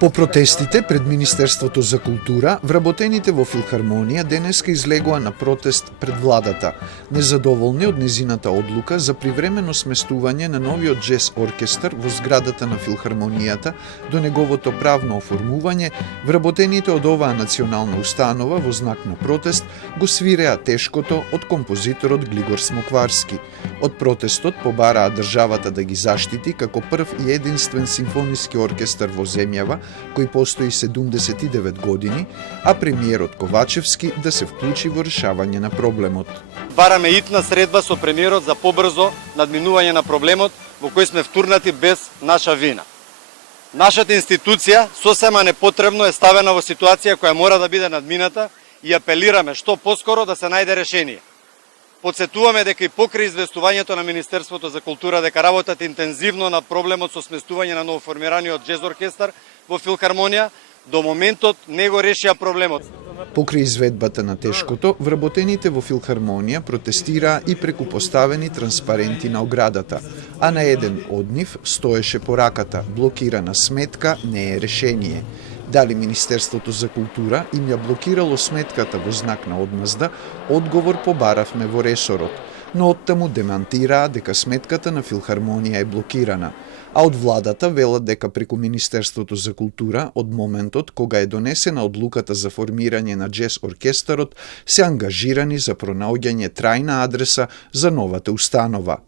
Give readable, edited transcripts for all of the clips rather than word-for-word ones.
По протестите пред Министерството за култура, вработените во Филхармонија денеска излегоа на протест пред владата, незадоволни од незината одлука за привремено сместување на новиот джез оркестар во зградата на Филхармонијата до неговото правно оформување. Вработените од оваа национална установа во знак на протест го свиреа тешкото од композиторот Глигор Смокварски. Од протестот побараа државата да ги заштити како прв и единствен симфониски оркестар во земјава, кој постои 79 години, а премиерот Ковачевски да се вклучи во решавање на проблемот. Бараме итна средба со премиерот за побрзо надминување на проблемот во кој сме втурнати без наша вина. Нашата институција сосема непотребно е ставена во ситуација која мора да биде надмината и апелираме што поскоро да се најде решение. Подсетуваме дека и покрај известувањето на Министерството за култура дека работат интензивно на проблемот со сместување на новоформираниот джез оркестар во Филхармонија, до моментот не го решија проблемот. Покрај изведбата на тешкото, вработените во Филхармонија протестираа и преку поставени транспаренти на оградата, а на еден од нив стоеше пораката "Блокирана сметка не е решение". Дали Министерството за култура им ја блокирало сметката во знак на одмазда, одговор побаравме во ресорот, но оттаму демантираа дека сметката на Филхармонија е блокирана, а од владата велат дека преку Министерството за култура од моментот кога е донесена одлуката за формирање на джез оркестарот се ангажирани за пронаоѓање трајна адреса за новата установа.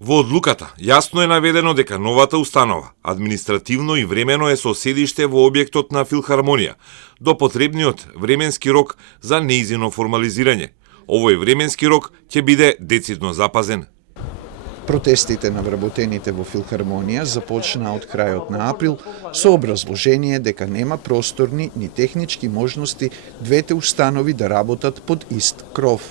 Во одлуката јасно е наведено дека новата установа административно и времено е со седиште во објектот на Филхармонија до потребниот временски рок за нејзино формализирање. Овој временски рок ќе биде децидно запазен. Протестите на вработените во Филхармонија започнаа од крајот на април со образложение дека нема просторни ни технички можности двете установи да работат под ист кров.